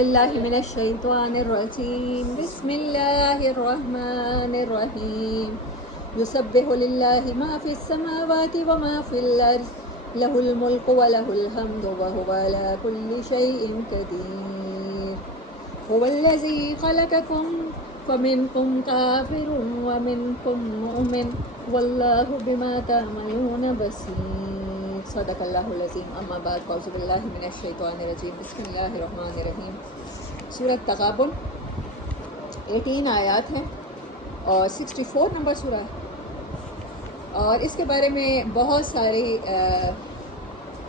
اللہ من الشیطان الرجیم بسم اللہ الرحمن الرحیم یسبح للہ ما فی السماوات وما فی الارض لہ الملک ولہ الحمد وہو علی کل شیء قدیر هو الذی خلقکم فمنکم کافر ومنکم مؤمن واللہ بما تعملون بصیر صدق اللہ العظیم اما بعد فاعوذ باللہ من الشیطان الرجیم بسم اللہ الرحمن الرحیم سورۃ تغابن 18 آیات ہیں اور 64 نمبر سورہ ہے، اور اس کے بارے میں بہت ساری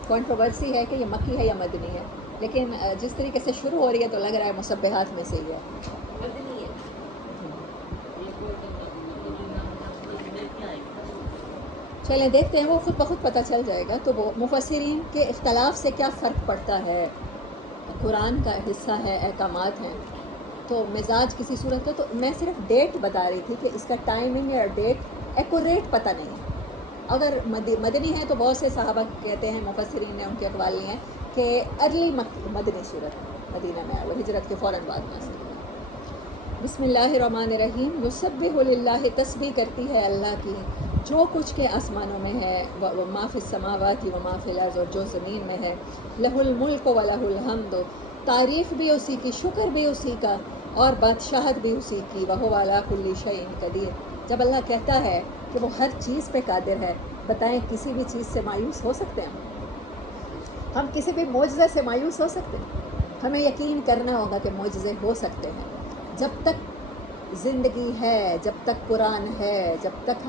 کنٹروورسی ہے کہ یہ مکی ہے یا مدنی ہے، لیکن جس طریقے سے شروع ہو رہی ہے تو لگ رہا ہے مسبحات میں سے ہی ہے۔ چلیں دیکھتے ہیں، وہ خود بخود پتہ چل جائے گا۔ تو وہ مفسرین کے اختلاف سے کیا فرق پڑتا ہے، قرآن کا حصہ ہے، احکامات ہیں، تو مزاج کسی صورت کا، تو میں صرف ڈیٹ بتا رہی تھی کہ اس کا ٹائمنگ اور ڈیٹ ایکوریٹ پتہ نہیں ہے۔ اگر مدنی ہے تو بہت سے صحابہ کہتے ہیں، مفسرین نے ان کے اقوال لی ہیں کہ ارلی مدنی صورت مدینہ میں وہ ہجرت کے فوراً بعد نازل ہوئی۔ بسم اللہ الرحمن الرحیم یسبح للہ، تسبیح کرتی ہے اللہ کی جو کچھ کے آسمانوں میں ہے، وما فی السماوات وما فی الارض، اور جو زمین میں ہے، لہ الملک ولہ الحمد، تعریف بھی اسی کی، شکر بھی اسی کا، اور بادشاہت بھی اسی کی، وہو علی کل شیء قدیر۔ جب اللہ کہتا ہے کہ وہ ہر چیز پہ قادر ہے، بتائیں کسی بھی چیز سے مایوس ہو سکتے ہیں ہم کسی بھی معجزے سے مایوس ہو سکتے ہیں؟ ہمیں یقین کرنا ہوگا کہ معجزے ہو سکتے ہیں۔ جب تک زندگی ہے، جب تک قرآن ہے، جب تک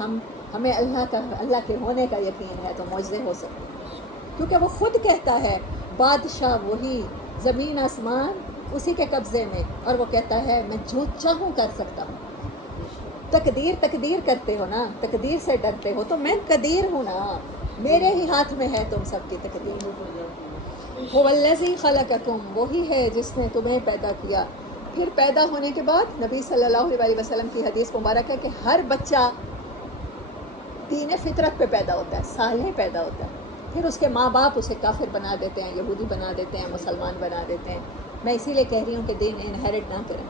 ہمیں اللہ کے ہونے کا یقین ہے، تو معجزے ہو سکتے ہیں، کیونکہ وہ خود کہتا ہے بادشاہ وہی، زمین آسمان اسی کے قبضے میں، اور وہ کہتا ہے میں جو چاہوں کر سکتا ہوں۔ تقدیر کرتے ہو نا، تقدیر سے ڈرتے ہو، تو میں قدیر ہوں نا، میرے ہی ہاتھ میں ہے تم سب کی تقدیر۔ هو الذی خلقکم، وہی ہے جس نے تمہیں پیدا کیا۔ پھر پیدا ہونے کے بعد نبی صلی اللہ علیہ وسلم کی حدیث مبارک ہے کہ ہر بچہ دین فطرت پہ پیدا ہوتا ہے، صالح پیدا ہوتا ہے، پھر اس کے ماں باپ اسے کافر بنا دیتے ہیں، یہودی بنا دیتے ہیں، مسلمان بنا دیتے ہیں۔ میں اسی لیے کہہ رہی ہوں کہ دین انہیرٹ نہ کریں۔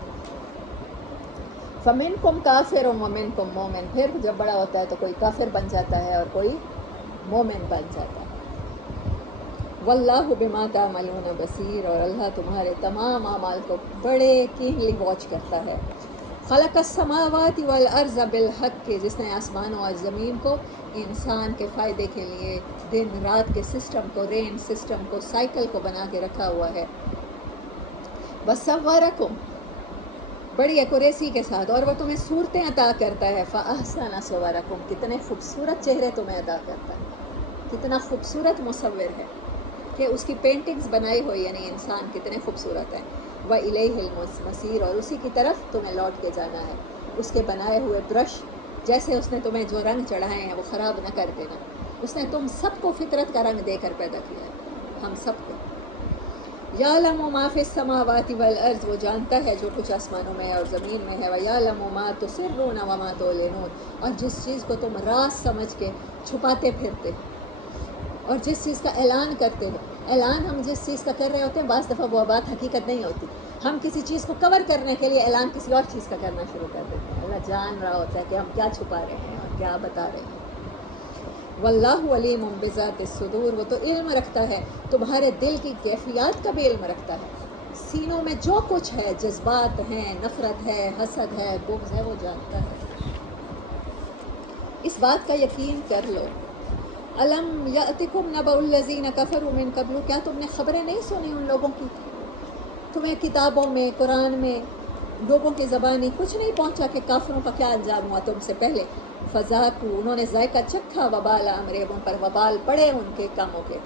فمنکم کافر ومنکم مومن، پھر جب بڑا ہوتا ہے تو کوئی کافر بن جاتا ہے اور کوئی مومن بن جاتا ہے۔ واللہ بما تعملون بصیر، اور اللہ تمہارے تمام اعمال کو بڑے کینلی واچ کرتا ہے۔ خلق السماوات والارض بالحق، جس نے آسمانوں اور زمین کو انسان کے فائدے کے لیے دن رات کے سسٹم کو، رین سسٹم کو، سائیکل کو بنا کے رکھا ہوا ہے۔ وصورکم، بڑی ایکوریسی کے ساتھ، اور وہ تمہیں صورتیں عطا کرتا ہے۔ فاحسن صورکم، کتنے خوبصورت چہرے تمہیں عطا کرتا ہے، کتنا خوبصورت مصور ہے کہ اس کی پینٹنگز بنائی ہوئی، یعنی انسان کتنے خوبصورت ہیں۔ وَإِلَيْهِ الْمَصِيرُ، اور اسی کی طرف تمہیں لوٹ کے جانا ہے۔ اس کے بنائے ہوئے برش، جیسے اس نے تمہیں جو رنگ چڑھائے ہیں وہ خراب نہ کر دینا۔ اس نے تم سب کو فطرت کا رنگ دے کر پیدا کیا ہے، ہم سب کو۔ یعلم ما فی السماوات والارض، وہ جانتا ہے جو کچھ آسمانوں میں اور زمین میں ہے۔ ویعلم ما تسرون وما تعلنون، اور جس چیز کو تم راز سمجھ کے چھپاتے پھرتے اور جس چیز کا اعلان کرتے ہو۔ اعلان ہم جس چیز کا کر رہے ہوتے ہیں، بعض دفعہ وہ بات حقیقت نہیں ہوتی، ہم کسی چیز کو کور کرنے کے لیے اعلان کسی اور چیز کا کرنا شروع کر دیتے ہیں۔ اللہ جان رہا ہوتا ہے کہ ہم کیا چھپا رہے ہیں اور کیا بتا رہے ہیں۔ واللہ علیم بذات الصدور، وہ تو علم رکھتا ہے، تمہارے دل کی کیفیات کا بھی علم رکھتا ہے، سینوں میں جو کچھ ہے، جذبات ہیں، نفرت ہے، حسد ہے، بغض ہے، وہ جانتا ہے۔ اس بات کا یقین کر لو۔ الم یأتکم نبأ الذین کفروا من قبل، کیا تم نے خبریں نہیں سنی ان لوگوں کی؟ تمہیں کتابوں میں، قرآن میں لوگوں کی زبانی کچھ نہیں پہنچا کہ کافروں کا کیا انجام ہوا تم سے پہلے؟ فذاقوا، انہوں نے ذائقہ چکھا، وبال امرہم، ان پر وبال پڑے ان کے کاموں کے۔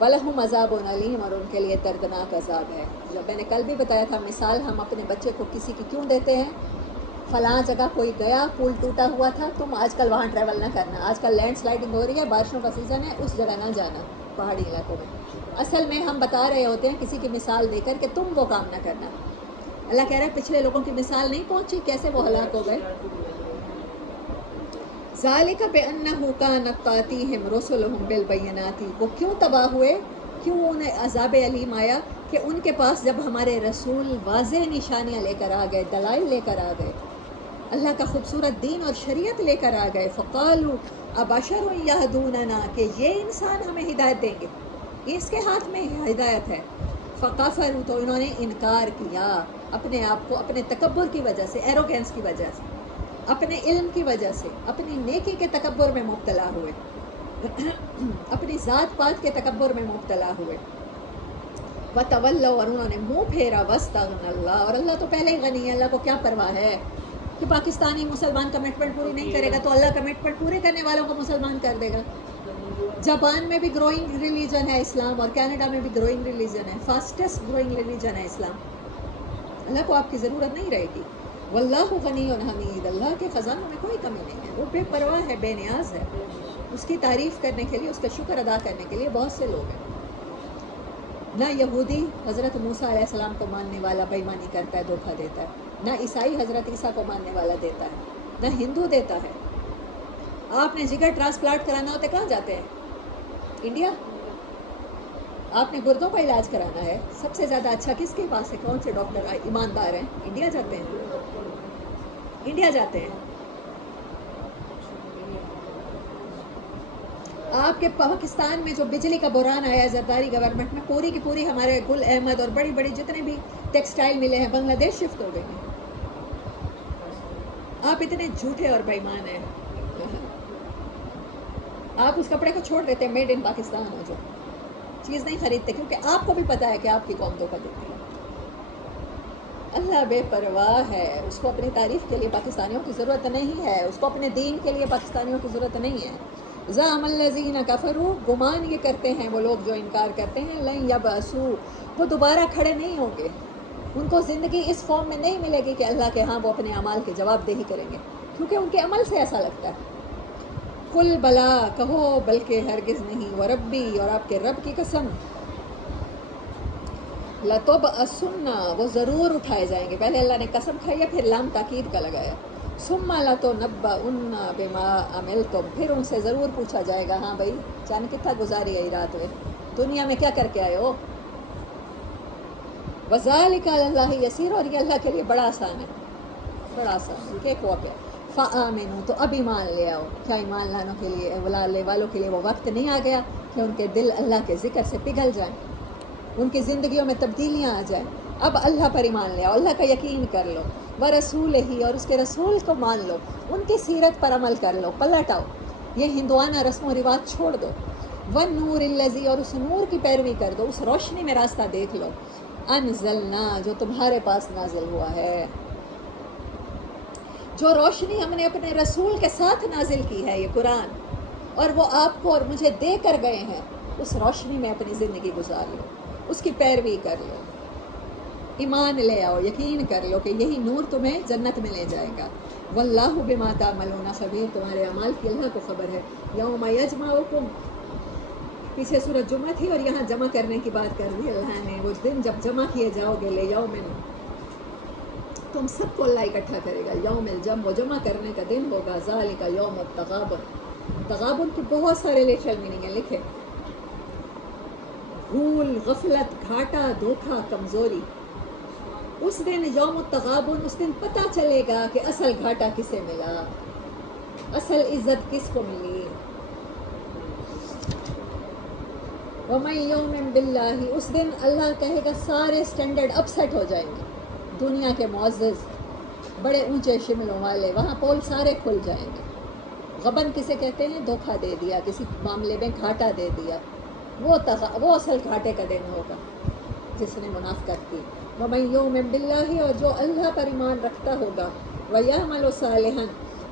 وَلَهُمْ عَذَابٌ علیم، اور ان کے لیے دردناک عذاب ہے۔ جب میں نے کل بھی بتایا تھا مثال ہم اپنے بچے کو کسی کی کیوں دیتے ہیں؟ فلاں جگہ کوئی گیا، پول ٹوٹا ہوا تھا، تم آج کل وہاں ٹریول نہ کرنا، آج کل لینڈ سلائڈنگ ہو رہی ہے، بارشوں کا سیزن ہے، اس جگہ نہ جانا، پہاڑی علاقوں میں۔ اصل میں ہم بتا رہے ہوتے ہیں کسی کی مثال دے کر کہ تم وہ کام نہ کرنا۔ اللہ کہہ رہا ہے پچھلے لوگوں کی مثال نہیں پہنچی، کیسے وہ ہلاک ہو گئے۔ ذالک بانہ کانت تاتیہم رسلہم بالبینات، وہ کیوں تباہ ہوئے، کیوں انہیں عذاب علیم آیا؟ کہ ان کے پاس جب ہمارے رسول واضح نشانیاں لے کر آ گئے، دلائل لے کر آ گئے، اللہ کا خوبصورت دین اور شریعت لے کر آ گئے، فقالوا ابشر یہدوننا، کہ یہ انسان ہمیں ہدایت دیں گے، اس کے ہاتھ میں ہدایت ہے، فکفروا، تو انہوں نے انکار کیا اپنے آپ کو، اپنے تکبر کی وجہ سے، ایروگینس کی وجہ سے، اپنے علم کی وجہ سے، اپنی نیکی کے تکبر میں مبتلا ہوئے، اپنی ذات پات کے تکبر میں مبتلا ہوئے، وَتَوَلَّوْا، اور انہوں نے منہ پھیرا، وَاسْتَغْنَى اللَّهُ، اور اللہ تو پہلے ہی غنی ہے، اللہ کو کیا پرواہ ہے کہ پاکستانی مسلمان کمٹمنٹ پوری نہیں کرے گا تو اللہ کمٹمنٹ پورے کرنے والوں کو مسلمان کر دے گا۔ جاپان میں بھی گروئنگ ریلیجن ہے اسلام، اور کینیڈا میں بھی گروئنگ ریلیجن ہے، فاسٹسٹ گروئنگ ریلیجن ہے اسلام۔ اللہ کو آپ کی ضرورت نہیں رہے گی۔ واللہ غنی حمید، اللہ کے خزانوں میں کوئی کمی نہیں ہے، وہ بے پرواہ ہے، بے نیاز ہے، اس کی تعریف کرنے کے لیے، اس کا شکر ادا کرنے کے لیے بہت سے لوگ ہیں۔ نہ یہودی حضرت موسیٰ علیہ السلام کو ماننے والا بے ایمانی کرتا ہے، دھوکہ دیتا ہے، نہ عیسائی حضرت عیسیٰ کو ماننے والا دیتا ہے، نہ ہندو دیتا ہے۔ آپ نے جگر ٹرانسپلانٹ کرانا ہوتا ہے کہاں جاتے ہیں؟ انڈیا۔ آپ نے گردوں کا علاج کرانا ہے، سب سے زیادہ اچھا کس کے پاس ہے؟ کون سے ڈاکٹر ایماندار ہیں؟ انڈیا جاتے ہیں، انڈیا جاتے ہیں۔ آپ کے پاکستان میں جو بجلی کا بحران آیا زرداری گورنمنٹ میں، پوری کی پوری ہمارے گل احمد اور بڑی بڑی جتنے بھی ٹیکسٹائل ملے ہیں بنگلہ دیش شفٹ ہو گئے ہیں۔ آپ اتنے جھوٹے اور بے ایمان ہیں، آپ اس کپڑے کو چھوڑ دیتے ہیں، میڈ ان پاکستان ہو جو چیز نہیں خریدتے، کیونکہ آپ کو بھی پتہ ہے کہ آپ کی قوم دھوکہ دیتی ہے۔ اللہ بے پرواہ ہے، اس کو اپنی تعریف کے لیے پاکستانیوں کی ضرورت نہیں ہے، اس کو اپنے دین کے لیے پاکستانیوں کی ضرورت نہیں ہے۔ زعم الذین کفروا، گمان یہ کرتے ہیں وہ لوگ جو انکار کرتے ہیں، لن یبعثوا، وہ دوبارہ کھڑے نہیں ہوں گے، ان کو زندگی اس فارم میں نہیں ملے گی کہ اللہ کے ہاں وہ اپنے اعمال کی جواب دہی کریں گے، کیونکہ ان کے عمل سے ایسا لگتا ہے۔ قل بلا، کہو بلکہ ہرگز نہیں، وربی، اور آپ کے رب کی قسم، لتبعثن، وہ ضرور اٹھائے جائیں گے، پہلے اللہ نے قسم کھائی ہے، پھر لام تاکید کا لگایا، ثم لتنبؤن بما عملتم، پھر ان سے ضرور پوچھا جائے گا، ہاں بھائی جان کتنا گزاری ہے رات میں، دنیا میں کیا کر کے آئے ہو۔ وذالک علی اللہ یسیر، اور یہ اللہ کے لیے بڑا آسان ہے، بڑا آسان، کیک واک ہے۔ فآمنوا، تو اب ایمان لے آؤ، کیا ایمان لانے کے لیے، لانے والوں کے لیے وہ وقت نہیں آ گیا کہ ان کے دل اللہ کے ذکر سے پگھل جائیں، ان کی زندگیوں میں تبدیلیاں آ جائیں؟ اب اللہ پر ایمان لے آؤ، اللہ کا یقین کر لو، ورسولہ، اور اس کے رسول کو مان لو، ان کی سیرت پر عمل کر لو، پلٹ آؤ، یہ ہندوانہ رسم و رواج چھوڑ دو، والنور الذی، اور اس نور کی پیروی کر دو، اس روشنی میں راستہ دیکھ لو، انزلنا، جو تمہارے پاس نازل ہوا ہے، جو روشنی ہم نے اپنے رسول کے ساتھ نازل کی ہے، یہ قرآن، اور وہ آپ کو اور مجھے دے کر گئے ہیں، اس روشنی میں اپنی زندگی گزار لو، اس کی پیروی کر لو، ایمان لے آؤ، یقین کر لو کہ یہی نور تمہیں جنت میں لے جائے گا۔ واللہ بما تعملون خبیر، تمہارے اعمال کی اللہ کو خبر ہے۔ یوم یجمعکم، پیچھے سورۃ جمعہ تھی اور یہاں جمع کرنے کی بات کر دی اللہ نے، وہ دن جب جمع کیے جاؤ گے، لے یومن، تم سب کو اللہ اکٹھا کرے گا، یوم الجمع، وہ جمع کرنے کا دن ہوگا، ذالک یوم التغابن، تغابن کی بہت سارے لٹرل میننگ ہیں، لکھے، بھول، غفلت، گھاٹا، دھوکہ، کمزوری، اس دن یوم التغابن، اس دن پتہ چلے گا کہ اصل گھاٹا کسے ملا، اصل عزت کس کو ملی۔ وَمَن يُؤْمِن بِاللَّهِ، اس دن اللہ کہے گا سارے سٹینڈرڈ اپ سیٹ ہو جائیں گے، دنیا کے معزز، بڑے اونچے شملوں والے، وہاں پول سارے کھل جائیں گے۔ غبن کسے کہتے ہیں؟ دھوکہ دے دیا، کسی معاملے میں گھاٹا دے دیا، وہ اصل گھاٹے کا دن ہوگا جس نے منافقت کی۔ وَمَن يُؤْمِن بِاللَّهِ، اور جو اللہ پر ایمان رکھتا ہوگا، وَيَعْمَلُ صَالِحًا،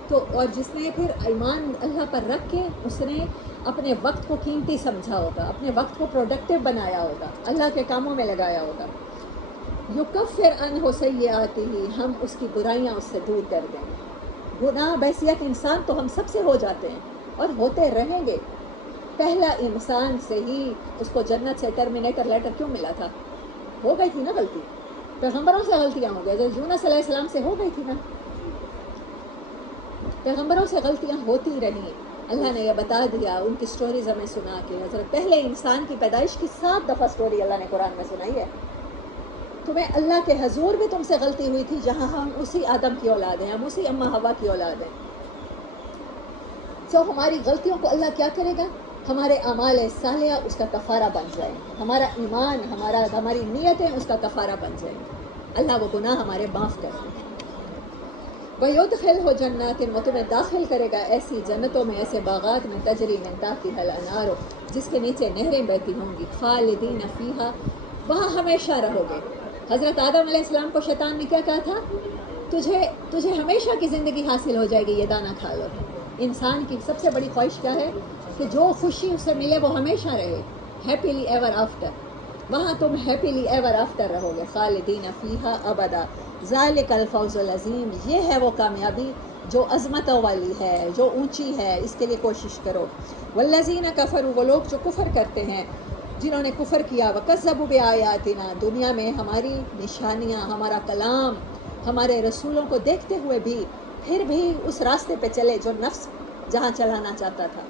تو اور جس نے پھر ایمان اللہ پر رکھ کے اس نے اپنے وقت کو قیمتی سمجھا ہوگا، اپنے وقت کو پروڈکٹیو بنایا ہوگا، اللہ کے کاموں میں لگایا ہوگا، یکفر عنہ سیئاتہ، ہم اس کی برائیاں اس سے دور کر دیں گے۔ گناہ بحیثیت انسان تو ہم سب سے ہو جاتے ہیں اور ہوتے رہیں گے، پہلا انسان سے ہی اس کو جنت سے ٹرمینیٹر لیٹر کیوں ملا تھا؟ ہو گئی تھی نا غلطی، پیغمبروں سے غلطیاں ہو گئی، یونس علیہ السلام سے ہو گئی تھی نا، پیغمبروں سے غلطیاں ہوتی رہیں، اللہ نے یہ بتا دیا، ان کی سٹوریز ہمیں سنا کے. حضرت پہلے انسان کی پیدائش کی 7 دفعہ سٹوری اللہ نے قرآن میں سنائی ہے. تمہیں اللہ کے حضور بھی تم سے غلطی ہوئی تھی، جہاں ہم اسی آدم کی اولاد ہیں، ہم اسی اماں ہوا کی اولاد ہیں. تو ہماری غلطیوں کو اللہ کیا کرے گا؟ ہمارے اعمال صالحہ اس کا کفارہ بن جائیں گے، ہمارا ایمان، ہماری نیتیں اس کا کفارہ بن جائیں گے. اللہ وہ گناہ ہمارے معاف کر دے. وَيُدْخِلْهُ جَنَّاتٍ، وہ تمہیں داخل کرے گا ایسی جنتوں میں، ایسے باغات میں، تجری من تحتها الانہار، جس کے نیچے نہریں بہتی ہوں گی. خالدین فیہا، وہاں ہمیشہ رہو گے. حضرت آدم علیہ السلام کو شیطان نے کیا کہا تھا؟ تجھے ہمیشہ کی زندگی حاصل ہو جائے گی، یہ دانہ کھا لو. انسان کی سب سے بڑی خواہش کیا ہے؟ کہ جو خوشی اسے ملے وہ ہمیشہ رہے، ہیپیلی ایور آفٹر. وہاں تم ہیپیلی ایور آفٹر رہو گے. خالدین فیہا ابدا، ذالک الفوز العظیم، یہ ہے وہ کامیابی جو عظمتوں والی ہے، جو اونچی ہے. اس کے لیے کوشش کرو. والذین کفروا، وہ لوگ جو کفر کرتے ہیں، جنہوں نے کفر کیا، وکذبوا بآیاتنا، دنیا میں ہماری نشانیاں، ہمارا کلام، ہمارے رسولوں کو دیکھتے ہوئے بھی پھر بھی اس راستے پہ چلے جو نفس جہاں چلانا چاہتا تھا.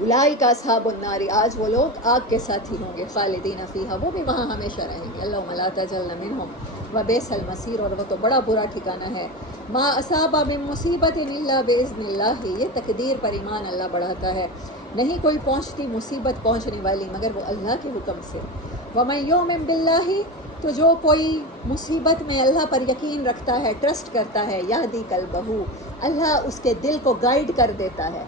اولئک اصحاب النار، آج وہ لوگ آگ کے ساتھی ہوں گے. خالدین فیہا، وہ بھی وہاں ہمیشہ رہیں گے. اللہم لا تجعلنا منہم وبئس المصیر، اور وہ تو بڑا برا ٹھکانہ ہے. ما اصاب من مصیبت الا باذن اللہ، یہ تقدیر پر ایمان اللہ بڑھاتا ہے. نہیں کوئی پہنچتی مصیبت پہنچنے والی مگر وہ اللہ کے حکم سے. ومن یؤمن باللہ، تو جو کوئی مصیبت میں اللہ پر یقین رکھتا ہے، ٹرسٹ کرتا ہے، یہدی قلبہ، اللہ اس کے دل کو گائیڈ کر دیتا ہے.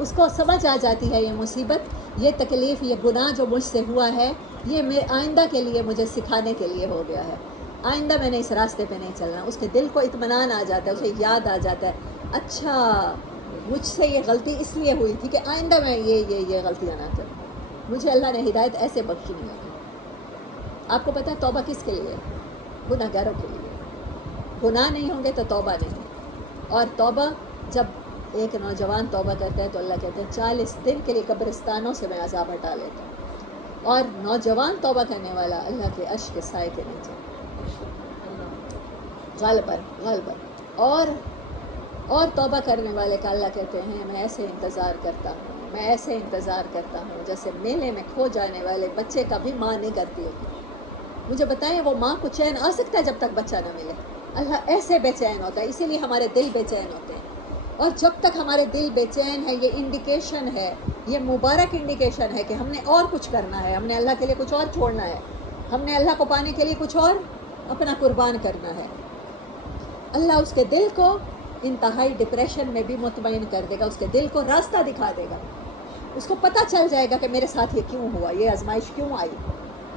اس کو سمجھ آ جاتی ہے یہ مصیبت، یہ تکلیف، یہ گناہ جو مجھ سے ہوا ہے، یہ آئندہ کے لیے مجھے سکھانے کے لیے ہو گیا ہے، آئندہ میں نے اس راستے پہ نہیں چلنا. اس کے دل کو اطمینان آ جاتا ہے، اسے یاد آ جاتا ہے، اچھا مجھ سے یہ غلطی اس لیے ہوئی تھی کہ آئندہ میں یہ غلطیاں نہ کروں. مجھے اللہ نے ہدایت ایسے بخشی نہیں ہے. آپ کو پتہ ہے توبہ کس کے لیے؟ گناہ گاروں کے لیے. گناہ نہیں ہوں گے تو توبہ نہیں. اور توبہ، جب ایک نوجوان توبہ کرتا ہے تو اللہ کہتے ہیں 40 دن کے لیے قبرستانوں سے میں عذاب ہٹا لیتا ہوں. اور نوجوان توبہ کرنے والا اللہ کے عرش کے سائے کے نیچے غالباً اور توبہ کرنے والے کا اللہ کہتے ہیں میں ایسے انتظار کرتا ہوں، میں ایسے انتظار کرتا ہوں جیسے میلے میں کھو جانے والے بچے کا بھی ماں نہیں کرتی ہوتی. مجھے بتائیں وہ ماں کو چین آ سکتا ہے جب تک بچہ نہ ملے؟ اللہ ایسے بے چین ہوتا ہے، اسی لیے ہمارے دل بے چین ہوتے ہیں. اور جب تک ہمارے دل بے چین ہے، یہ انڈیکیشن ہے، یہ مبارک انڈیکیشن ہے کہ ہم نے اور کچھ کرنا ہے، ہم نے اللہ کے لیے کچھ اور چھوڑنا ہے، ہم نے اللہ کو پانے کے لیے کچھ اور اپنا قربان کرنا ہے. اللہ اس کے دل کو انتہائی ڈپریشن میں بھی مطمئن کر دے گا، اس کے دل کو راستہ دکھا دے گا. اس کو پتہ چل جائے گا کہ میرے ساتھ یہ کیوں ہوا، یہ آزمائش کیوں آئی،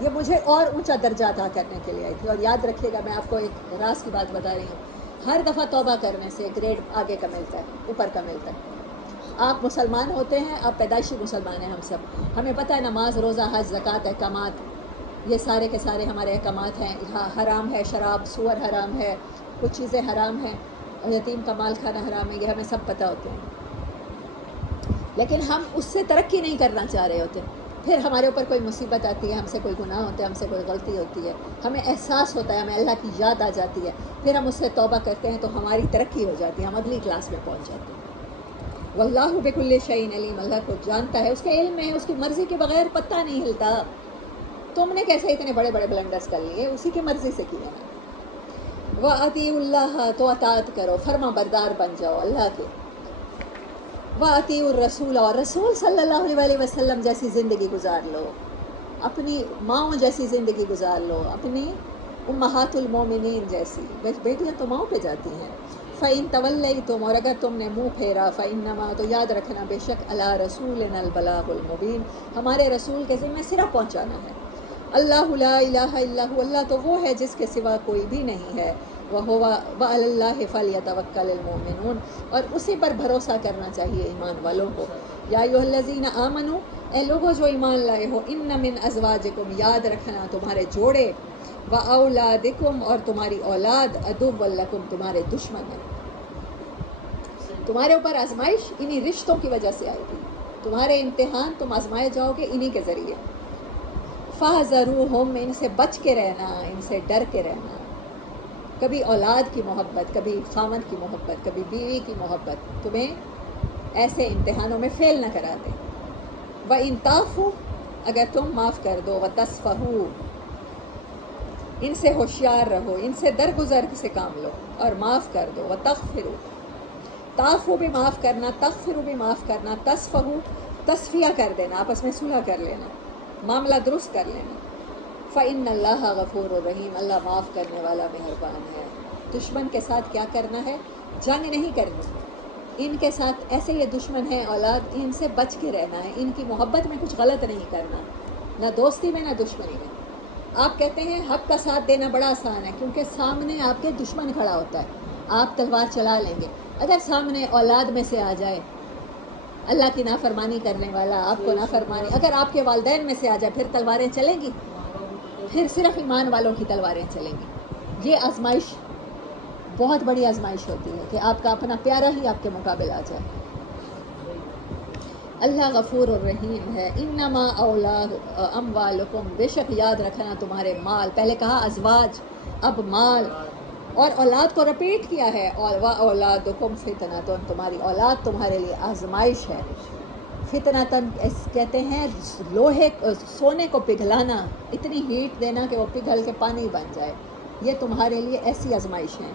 یہ مجھے اور اونچا درجہ عطا کرنے کے لیے آئی تھی. اور یاد رکھیے گا، میں آپ کو ایک راز کی بات بتا رہی ہوں، ہر دفعہ توبہ کرنے سے گریڈ آگے کا ملتا ہے، اوپر کا ملتا ہے. آپ مسلمان ہوتے ہیں، آپ پیدائشی مسلمان ہیں، ہم سب، ہمیں پتہ ہے نماز، روزہ، حج، زکوٰۃ، احکامات، یہ سارے کے سارے ہمارے احکامات ہیں. حرام ہے شراب، سور حرام ہے، کچھ چیزیں حرام ہیں، اور یتیم کا مال کھانا حرام ہے، یہ ہمیں سب پتہ ہوتے ہیں. لیکن ہم اس سے ترقی نہیں کرنا چاہ رہے ہوتے. پھر ہمارے اوپر کوئی مصیبت آتی ہے، ہم سے کوئی گناہ ہوتا ہے، ہم سے کوئی غلطی ہوتی ہے، ہمیں احساس ہوتا ہے، ہمیں اللہ کی یاد آ جاتی ہے، پھر ہم اس سے توبہ کرتے ہیں تو ہماری ترقی ہو جاتی ہے، ہم اگلی کلاس میں پہنچ جاتے ہیں. واللہ بکل شیء علیم، اللہ کو جانتا ہے، اس کے علم میں، اس کی مرضی کے بغیر پتہ نہیں ہلتا. تم نے کیسے اتنے بڑے بڑے بلنڈرز کر لیے؟ اسی کی مرضی سے کیا نا. وَأَطِیعُوا اللَّهَ، تو اطاعت کرو، فرما بردار بن جاؤ اللہ کے. وَأَطِیعُوا الرَّسُولَ، اور رسول صلی اللہ علیہ وسلم جیسی زندگی گزار لو، اپنی ماؤں جیسی زندگی گزار لو، اپنی امہات المومنین جیسی. بیٹیاں تو ماؤں پہ جاتی ہیں. فَإِن تَوَلَّيْتُمْ، اور اگر تم نے منہ پھیرا، فَإِنَّمَا، تو یاد رکھنا بے شک عَلَىٰ رَسُولِنَا الْبَلَاغُ الْمُبِينُ، ہمارے رسول کے ذمہ صرف پہنچانا ہے. اللہ لا الہ الا هو، اللہ تو وہ ہے جس کے سوا کوئی بھی نہیں ہے. وَعَلَى اللَّهِ فَلْيَتَوَكَّلِ الْمُؤْمِنُونَ، اور اسی پر بھروسہ کرنا چاہیے ایمان والوں کو. یا ایھا الذین آمنوا، اے لوگوں جو ایمان لائے ہو، ان من ازواجکم، یاد رکھنا تمہارے جوڑے، واولادکم، اور تمہاری اولاد، عدو لکم، تمہارے دشمن ہیں. تمہارے اوپر آزمائش انہی رشتوں کی وجہ سے آئے گی، تمہارے امتحان تم آزمائے جاؤ گے انہی کے ذریعے. فَاحْذَرُوهُمْ، ان سے بچ کے رہنا، ان سے ڈر کے رہنا. کبھی اولاد کی محبت، کبھی خامن کی محبت، کبھی بیوی کی محبت تمہیں ایسے امتحانوں میں فیل نہ کرا دے۔ وَإِن تَعْفُوا، اگر تم معاف کر دو، وَتَصْفَحُوا، ان سے ہوشیار رہو، ان سے درگزر سے کام لو اور معاف کر دو، وَتَغْفِرُوا، تعفو بھی معاف کرنا، تغفروا بھی معاف کرنا، تصفحوا تصفیہ کر دینا، آپس میں صلح کر لینا، معاملہ درست کر لینا، فَإِنَّ اللَّهَ غَفُورٌ رَحِيمٌ، اللہ معاف کرنے والا مہربان ہے۔ دشمن کے ساتھ کیا کرنا ہے؟ جنگ نہیں کرنی، ان کے ساتھ ایسے یہ دشمن ہیں اولاد، ان سے بچ کے رہنا ہے، ان کی محبت میں کچھ غلط نہیں کرنا، نہ دوستی میں نہ دشمنی میں۔ آپ کہتے ہیں حق کا ساتھ دینا بڑا آسان ہے، کیونکہ سامنے آپ کے دشمن کھڑا ہوتا ہے، آپ تلوار چلا لیں گے۔ اگر سامنے اولاد میں سے آ جائے اللہ کی نافرمانی کرنے والا، آپ کو نافرمانی، اگر آپ کے والدین میں سے آ جائے، پھر تلواریں چلیں گی؟ پھر صرف ایمان والوں کی تلواریں چلیں گی۔ یہ آزمائش بہت بڑی آزمائش ہوتی ہے کہ آپ کا اپنا پیارا ہی آپ کے مقابل آ جائے۔ اللہ غفور الرحیم ہے۔ انما اولاد اموالکم، بے شک یاد رکھنا تمہارے مال، پہلے کہا ازواج، اب مال اور اولاد کو رپیٹ کیا ہے، اور اولادکم فتنۃ، تمہاری اولاد تمہارے لیے آزمائش ہے۔ فتنۃ کہتے ہیں لوہے سونے کو پگھلانا، اتنی ہیٹ دینا کہ وہ پگھل کے پانی بن جائے، یہ تمہارے لیے ایسی آزمائش ہیں۔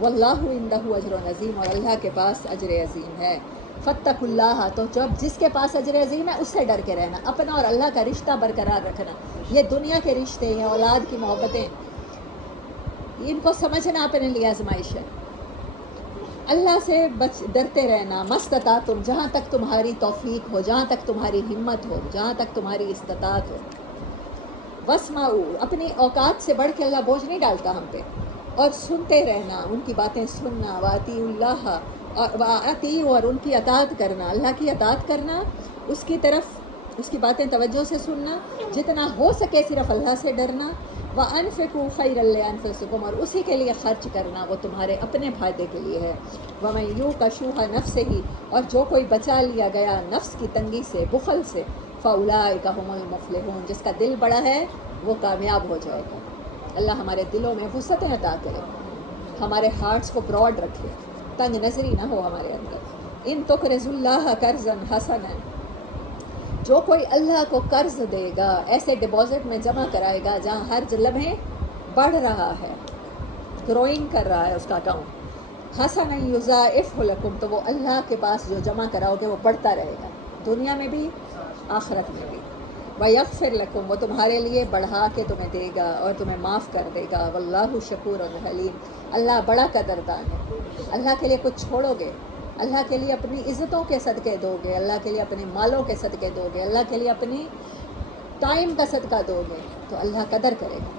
واللہ عندہ اجر عظیم، اور اللہ کے پاس اجر عظیم ہے۔ فاتقوا اللہ، تو جب جس کے پاس اجر عظیم ہے اس سے ڈر کے رہنا، اپنا اور اللہ کا رشتہ برقرار رکھنا۔ یہ دنیا کے رشتے، یہ اولاد کی محبتیں، ان کو سمجھنا اپنے لیے آزمائش ہے۔ اللہ سے ڈرتے رہنا، مستطاعتم، جہاں تک تمہاری توفیق ہو، جہاں تک تمہاری ہمت ہو، جہاں تک تمہاری استطاعت ہو۔ واسمعوا، اپنی اوقات سے بڑھ کے اللہ بوجھ نہیں ڈالتا ہم پہ، اور سنتے رہنا، ان کی باتیں سننا، واطیعوا اللہ، اور ان کی اطاعت کرنا، اللہ کی اطاعت کرنا، اس کی طرف اس کی باتیں توجہ سے سننا، جتنا ہو سکے صرف اللہ سے ڈرنا۔ وَأَنفِقُوا خَيْرًا لِأَنفُسِكُمْ، اور اسی کے لیے خرچ کرنا، وہ تمہارے اپنے فائدے کے لیے ہے۔ وَمَن يُوقَ شُحَّ نَفْسِهِ، اور جو کوئی بچا لیا گیا نفس کی تنگی سے، بخل سے، فَأُولَٰئِكَ هُمُ الْمُفْلِحُونَ، جس کا دل بڑا ہے وہ کامیاب ہو جائے گا۔ اللہ ہمارے دلوں میں وسعتیں عطا کرے، ہمارے ہارٹس کو براڈ رکھے، تنگ نظری نہ ہو ہمارے اندر۔ ان تقرضوا اللہ قرضا حسنا، جو کوئی اللہ کو قرض دے گا، ایسے ڈپازٹ میں جمع کرائے گا جہاں ہر لمحے بڑھ رہا ہے، گروئنگ کر رہا ہے اس کا اکاؤنٹ، حسنا یضاعفہ لکم، تو وہ اللہ کے پاس جو جمع کراؤ گے وہ بڑھتا رہے گا، دنیا میں بھی آخرت میں بھی۔ وَيَغْفِرْ لَكُمْ، وہ تمہارے لیے بڑھا کے تمہیں دے گا اور تمہیں معاف کر دے گا۔ وَاللَّهُ شَكُورٌ حَلِيمٌ، اللہ بڑا قدردان ہے۔ اللہ کے لیے کچھ چھوڑو گے، اللہ کے لیے اپنی عزتوں کے صدقے دو گے، اللہ کے لیے اپنے مالوں کے صدقے دو گے، اللہ کے لیے اپنی ٹائم کا صدقہ دو گے، تو اللہ قدر کرے گا،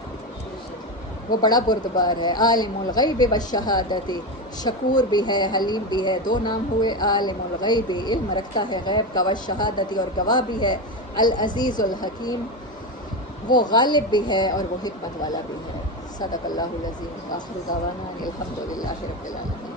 وہ بڑا بردبار ہے۔ عالم الغیب والشہادت، شکور بھی ہے، حلیم بھی ہے، دو نام ہوئے۔ عالم الغیب، علم رکھتا ہے غیب کا، والشہادت، اور گواہ بھی ہے۔ العزیز الحکیم، وہ غالب بھی ہے اور وہ حکمت والا بھی ہے۔ صدق اللہ العظیم۔ آخر دعوانا الحمد للہ رب العالمین۔